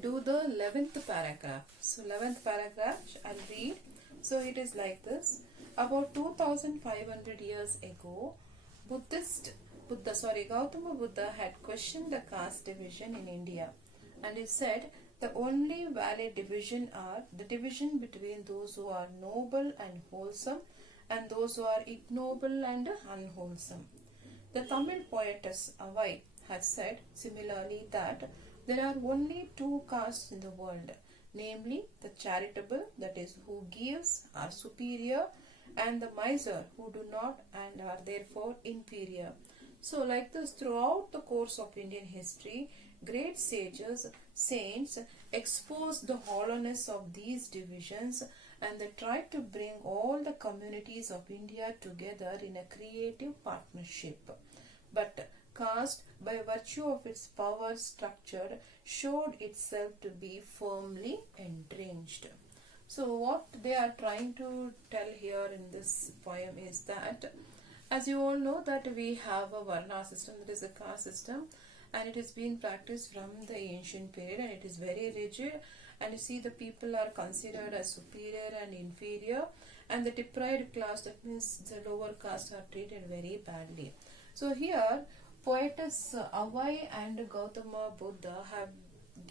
do the 11th paragraph. So 11th paragraph I'll read. So it is like this. About 2500 years ago, Gautama Buddha had questioned the caste division in India, and he said the only valid division are the division between those who are noble and wholesome and those who are ignoble and unwholesome. The Tamil poetess Avai has said similarly that there are only two castes in the world, namely the charitable, that is, who gives, are superior, and the miser, who do not and are therefore inferior. So, like this, throughout the course of Indian history, great sages, saints exposed the hollowness of these divisions, and they tried to bring all the communities of India together in a creative partnership. But caste, by virtue of its power structure, showed itself to be firmly entrenched. So what they are trying to tell here in this poem is that, as you all know, that we have a Varna system, that is a caste system, and it is being practiced from the ancient period, and it is very rigid, and you see the people are considered as superior and inferior, and the deprived class, that means the lower caste, are treated very badly. So here poetess Avai and Gautama Buddha have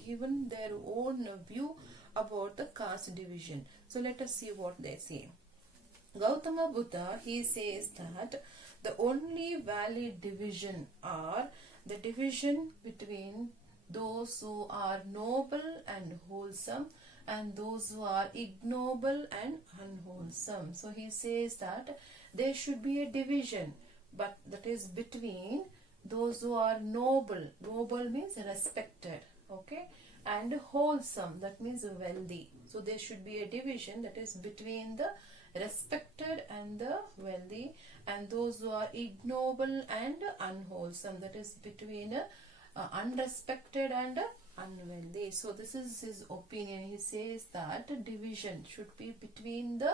given their own view about the caste division. So let us see what they say. Gautama Buddha, he says that the only valid division are the division between those who are noble and wholesome and those who are ignoble and unwholesome. So he says that there should be a division, but that is between those who are noble. Noble means respected, okay, and wholesome, that means wealthy. So there should be a division that is between the respected and the wealthy, and those who are ignoble and unwholesome, that is between unrespected and unwealthy. So this is his opinion. He says that division should be between the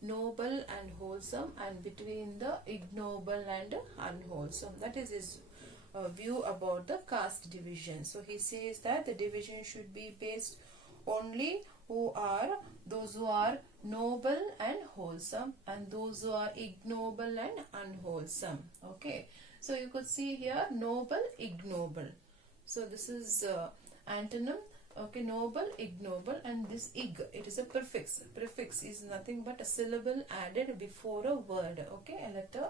noble and wholesome and between the ignoble and unwholesome. That is his view about the caste division. So he says that the division should be based only those who are noble and wholesome and those who are ignoble and unwholesome. Okay, so you could see here noble, ignoble. So this is antonym. Okay, noble, ignoble, and this ig, it is a prefix. Prefix is nothing but a syllable added before a word. Okay, a letter,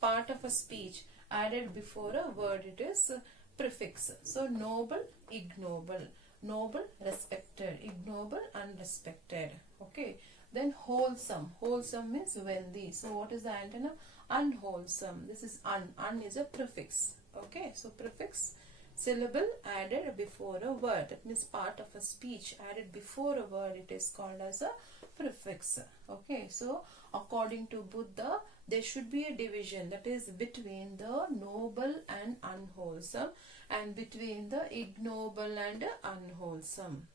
part of a speech added before a word, it is prefix. So noble, ignoble. Noble, respected. Ignoble, unrespected. Okay, then wholesome. Wholesome means wealthy. So what is the antonym? Unwholesome. This is un is a prefix. Okay, so prefix, syllable added before a word, that means part of a speech added before a word, it is called as a prefix. Okay, so according to Buddha, there should be a division, that is between the noble and unwholesome and between the ignoble and unwholesome.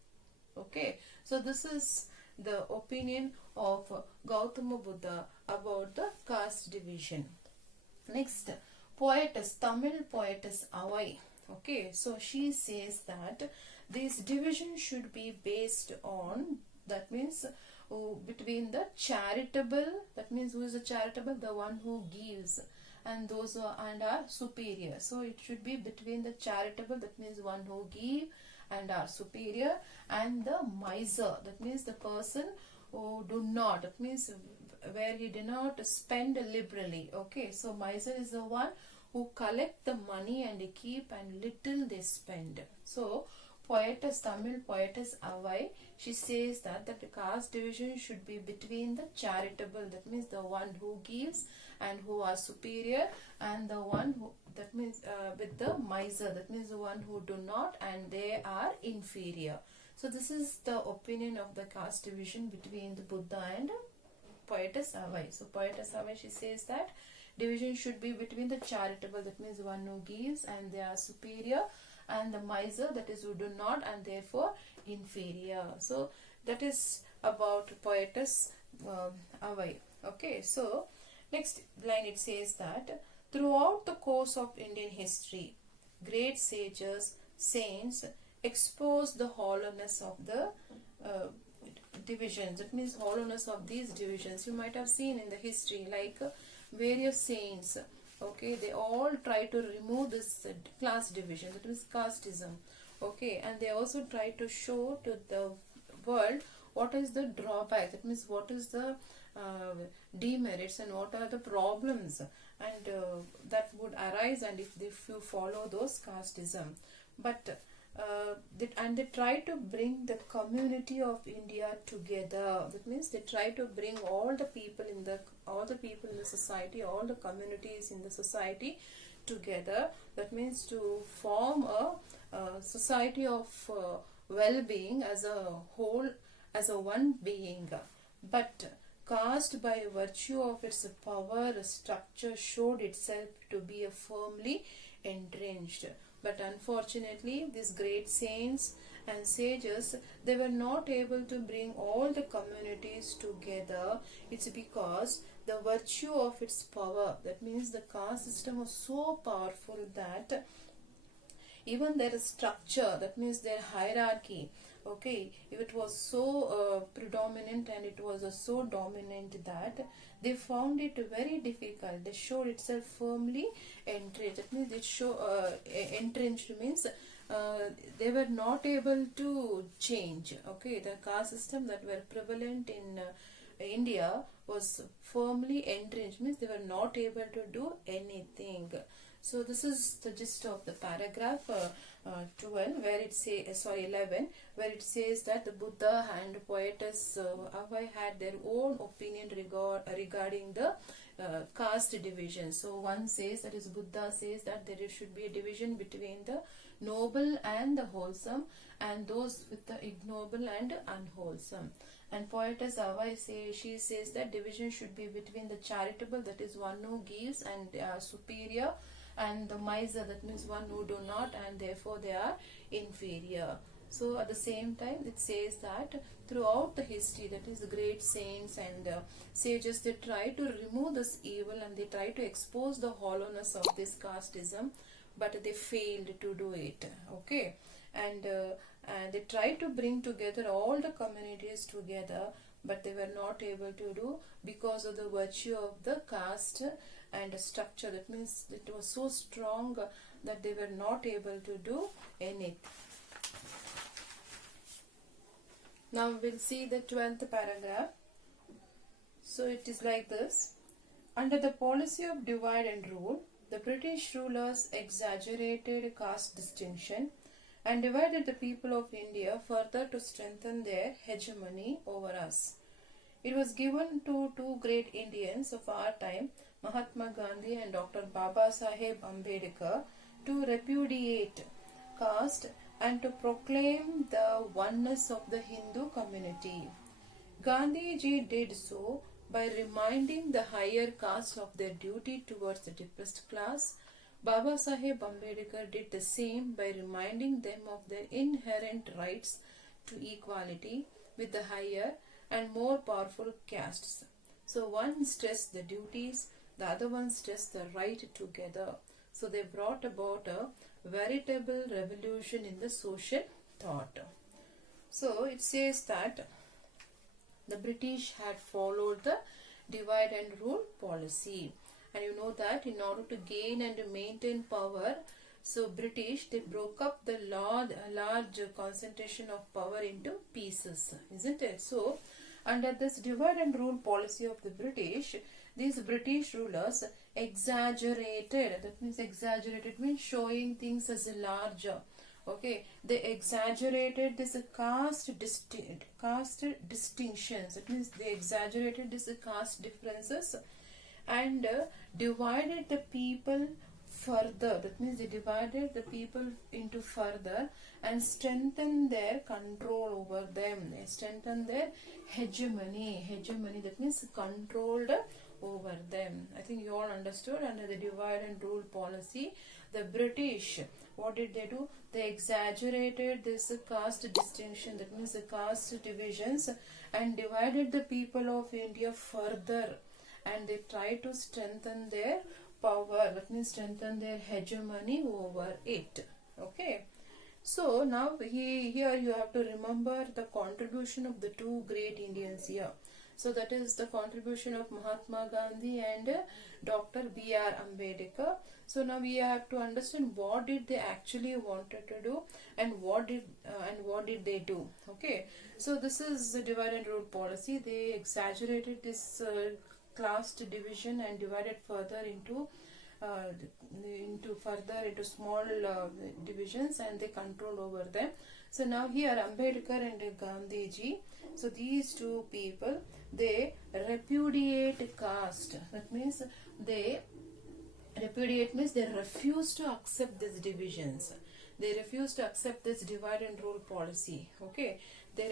Okay, so this is the opinion of Gautama Buddha about the caste division. Next, poetess, Tamil poetess Avai. Okay, so she says that this division should be based on, that means between the charitable, that means who is the charitable? The one who gives, and those who are superior. So it should be between the charitable, that means one who give and are superior, and the miser, that means the person who do not, that means where he did not spend liberally. Okay, so miser is the one who collect the money and they keep and little they spend. So poetess, Tamil poetess Avai, she says that the caste division should be between the charitable, that means the one who gives and who are superior, and the one who, that means with the miser, that means the one who do not and they are inferior. So this is the opinion of the caste division between the Buddha and poetess Avai. So poetess Avai, she says that division should be between the charitable, that means one who gives and they are superior, and the miser, that is who do not and therefore inferior. So that is about poetess Avai. Okay, so next line it says that throughout the course of Indian history, great sages, saints expose the hollowness of the divisions. That means hollowness of these divisions. You might have seen in the history, like various saints. Okay, they all try to remove this class division, that is casteism. Okay, and they also try to show to the world what is the drawback, that means what is the demerits and what are the problems and that would arise, and if you follow those casteism. But they try to bring the community of India together. That means they try to bring all the people in the society, all the communities in the society together. That means to form a society of well-being as a whole, as a one being. But caste, by virtue of its power structure, showed itself to be a firmly entrenched. But unfortunately, these great saints and sages, they were not able to bring all the communities together. It's because the virtue of its power, that means the caste system was so powerful that even their structure, that means their hierarchy, okay, if it was so predominant and it was so dominant that they found it very difficult. They showed itself firmly entrenched. That means entrenched means they were not able to change. Okay, the caste system that were prevalent in India was firmly entrenched, means they were not able to do anything. So this is the gist of the paragraph 12, where it says, 11, where it says that the Buddha and poetess Avai had their own opinion regarding the caste division. So one says, that is Buddha says, that there should be a division between the noble and the wholesome, and those with the ignoble and unwholesome. And poetess Avai she says that division should be between the charitable, that is one who gives and superior, and the miser, that means one who do not, and therefore they are inferior. So at the same time, it says that throughout the history, that is the great saints and sages, they try to remove this evil and they try to expose the hollowness of this casteism, but they failed to do it. Okay, and they tried to bring together all the communities together, but they were not able to do because of the virtue of the caste and structure. That means it was so strong that they were not able to do anything. Now we'll see the 12th paragraph. So it is like this. Under the policy of divide and rule, the British rulers exaggerated caste distinction and divided the people of India further to strengthen their hegemony over us. It was given to two great Indians of our time, Mahatma Gandhi and Dr. Baba Saheb Ambedkar, to repudiate caste and to proclaim the oneness of the Hindu community. Gandhiji did so by reminding the higher caste of their duty towards the depressed class. Baba Saheb Ambedkar did the same by reminding them of their inherent rights to equality with the higher and more powerful castes. So one stressed the duties, the other one stressed the right together. So they brought about a veritable revolution in the social thought. So it says that the British had followed the divide and rule policy. And you know that in order to gain and maintain power, so British, they broke up the large concentration of power into pieces, isn't it? So under this divide and rule policy of the British, these British rulers exaggerated. That means exaggerated means showing things as larger. Okay, they exaggerated this caste distinctions. That means they exaggerated this caste differences and divided the people further. That means they divided the people into further and strengthened their control over them. They strengthened their hegemony. Hegemony, that means controlled over them. I think you all understood. Under the divide and rule policy, the British, what did they do? They exaggerated this caste distinction, that means the caste divisions, and divided the people of India further, and they tried to strengthen their power, that means strengthen their hegemony over it. Okay. So now here you have to remember the contribution of the two great Indians here. So that is the contribution of Mahatma Gandhi and Dr. B.R. Ambedkar. So now we have to understand what did they actually wanted to do and what did they do. Okay, so this is the divide and rule policy. They exaggerated this class division and divided further into small divisions, and they control over them. So now here Ambedkar and Gandhiji, so these two people, they repudiate caste. That means they refuse to accept these divisions. They refuse to accept this divide and rule policy. Okay, they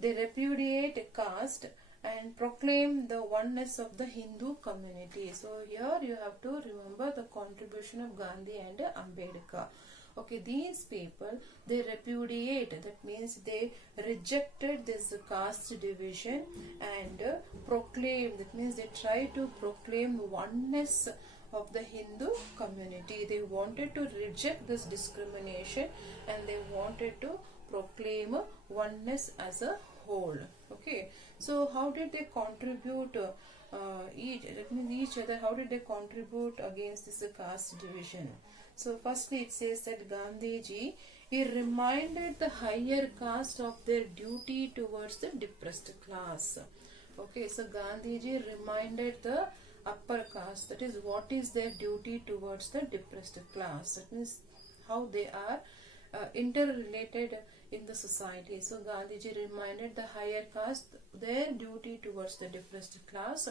repudiate caste and proclaim the oneness of the Hindu community. So here you have to remember the contribution of Gandhi and Ambedkar. Okay, these people, they repudiate, that means they rejected this caste division and proclaim, that means they try to proclaim oneness of the Hindu community. They wanted to reject this discrimination and they wanted to proclaim oneness as a whole. Okay, so how did they contribute each other? How did they contribute against this caste division? So firstly it says that Gandhiji, he reminded the higher caste of their duty towards the depressed class. Okay, so Gandhiji reminded the upper caste, that is what is their duty towards the depressed class. That means how they are interrelated in the society. So Gandhiji reminded the higher caste their duty towards the depressed class,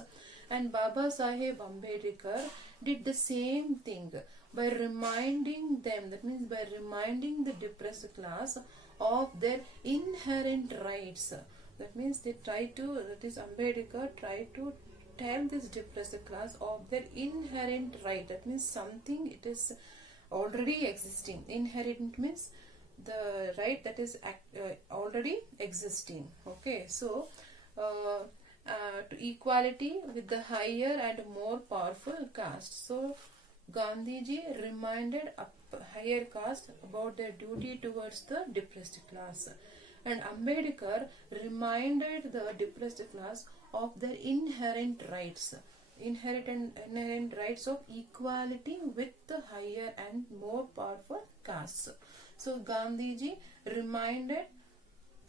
and Baba Saheb Ambedkar did the same thing by reminding them, that means by reminding the depressed class of their inherent rights. That means they try to, that is Ambedkar tried to tell this depressed class of their inherent right. That means something it is already existing. Inherent means the right that is already existing. Okay, so to equality with the higher and more powerful caste. So Gandhiji reminded higher caste about their duty towards the depressed class, and Ambedkar reminded the depressed class of their inherent rights. Inherent rights of equality with the higher and more powerful castes. So Gandhiji reminded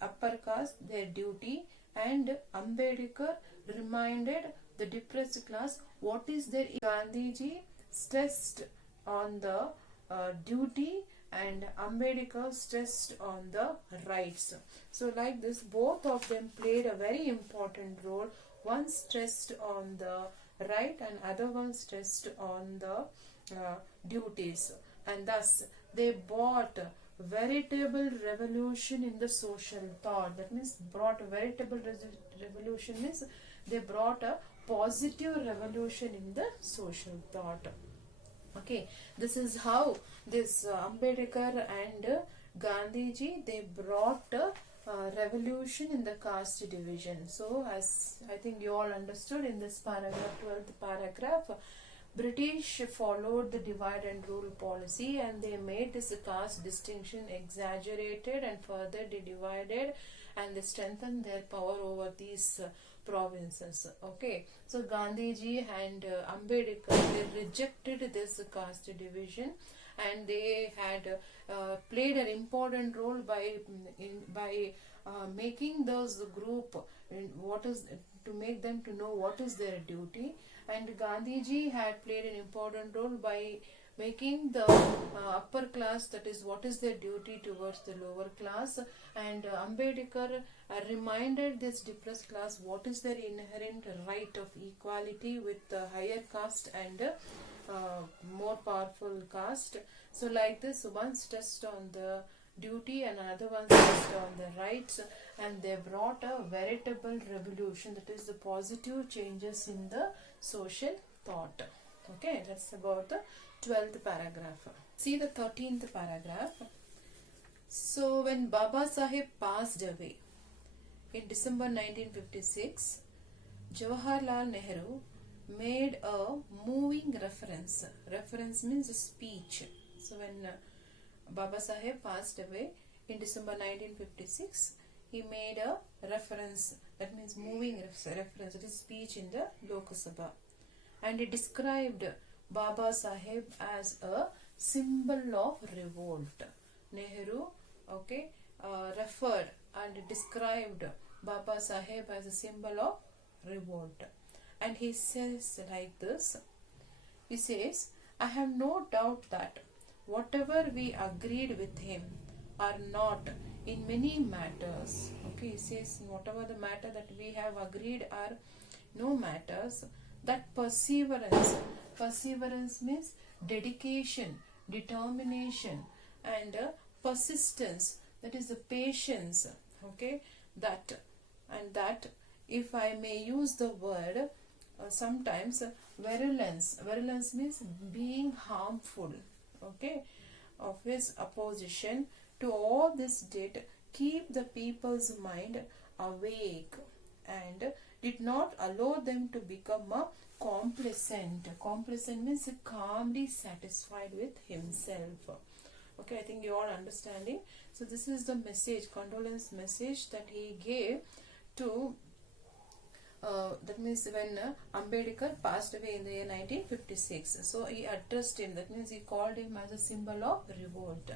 upper caste their duty, and Ambedkar reminded the depressed class what is their. Gandhiji stressed on the duty and Ambedkar stressed on the rights. So like this, both of them played a very important role. One stressed on the right and other one stressed on the duties, and thus they brought veritable revolution in the social thought. That means brought a veritable revolution means they brought a positive revolution in the social thought. Okay, this is how this Ambedkar and Gandhiji, they brought a revolution in the caste division. So as I think you all understood in this paragraph, 12th paragraph, British followed the divide and rule policy, and they made this caste distinction exaggerated, and further they divided and they strengthened their power over these provinces. Okay, so Gandhiji and Ambedkar, they rejected this caste division, and they had played an important role by making those group what is to make them to know what is their duty, and Gandhiji had played an important role by making the upper class, that is what is their duty towards the lower class, and Ambedkar reminded this depressed class what is their inherent right of equality with the higher caste and more powerful caste. So like this, one stressed on the duty and another one stressed on the rights, and they brought a veritable revolution, that is the positive changes in the social thought. Okay, that's about the 12th paragraph. See the 13th paragraph. So when Baba Saheb passed away in December 1956, Jawaharlal Nehru made a moving reference. Reference means a speech. So when Baba Saheb passed away in December 1956, he made a reference, that means moving reference, it is speech in the Lok Sabha, and he described Baba Saheb as a symbol of revolt. Nehru, okay, referred and described Baba Saheb as a symbol of revolt. And he says like this, he says, I have no doubt that whatever we agreed with him are not in many matters. Okay, he says, whatever the matter that we have agreed are no matters, that perseverance means dedication, determination, and persistence, that is the patience. Okay, that if I may use the word, sometimes virulence means being harmful, okay, of his opposition to all this did keep the people's mind awake and did not allow them to become a complacent. Complacent means calmly satisfied with himself. Okay, I think you all understanding. So this is the message, condolence message that he gave to that means when Ambedkar passed away in the year 1956. So he addressed him, that means he called him as a symbol of revolt.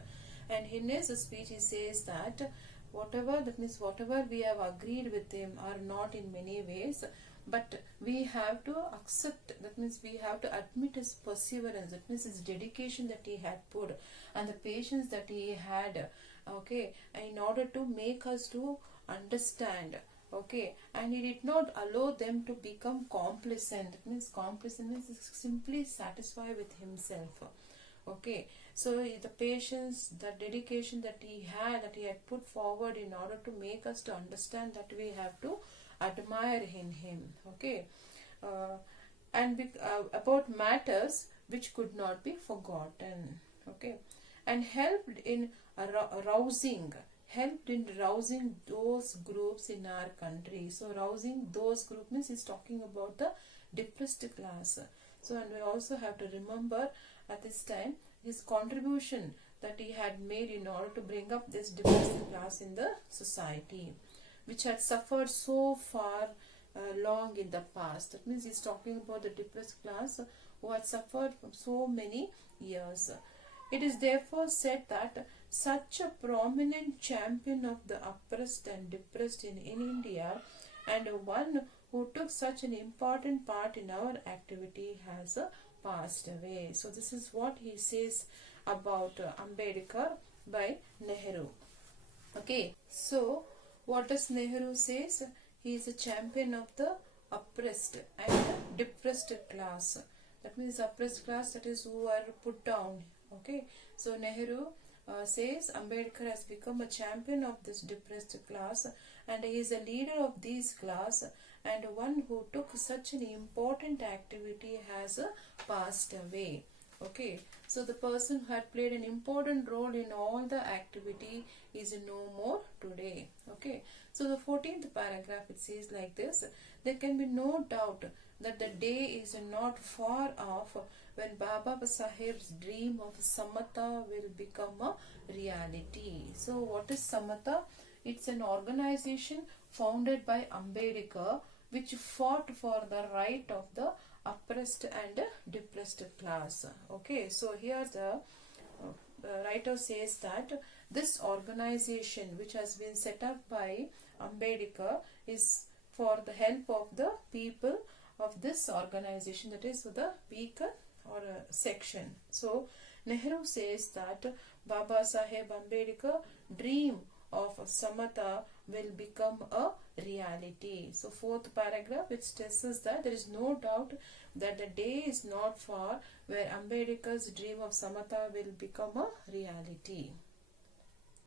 And in his speech he says that whatever we have agreed with him are not in many ways, but we have to accept, that means we have to admit his perseverance, that means his dedication that he had put and the patience that he had, okay, in order to make us to understand. Okay, and he did not allow them to become complacent. That means complacent means simply satisfied with himself. Okay, so the patience, the dedication that he had put forward in order to make us to understand, that we have to admire in him. Okay, and about matters which could not be forgotten. Okay, and helped in rousing those groups in our country. So rousing those groups means he's talking about the depressed class. So, and we also have to remember at this time his contribution that he had made in order to bring up this depressed class in the society, which had suffered so far long in the past. That means he's talking about the depressed class who had suffered from so many years. It is therefore said that such a prominent champion of the oppressed and depressed in India, and one who took such an important part in our activity, has passed away. So this is what he says about Ambedkar by Nehru. Okay, so what does Nehru says? He is a champion of the oppressed and depressed class. That means oppressed class, that is who are put down. Okay, so Nehru says Ambedkar has become a champion of this depressed class, and he is a leader of these class, and one who took such an important activity has passed away. Okay, so the person who had played an important role in all the activity is no more today. Okay, so the 14th paragraph, it says like this: there can be no doubt that the day is not far off when Baba Saheb's dream of Samata will become a reality. So what is Samata? It's an organization founded by Ambedkar which fought for the right of the oppressed and depressed class. Okay, so here the writer says that this organization which has been set up by Ambedkar is for the help of the people of this organization, that is for the weaker or a section. So Nehru says that Baba Saheb Ambedkar dream of Samata will become a reality. So 4th paragraph, which tells us that there is no doubt that the day is not far where Ambedkar's dream of Samata will become a reality.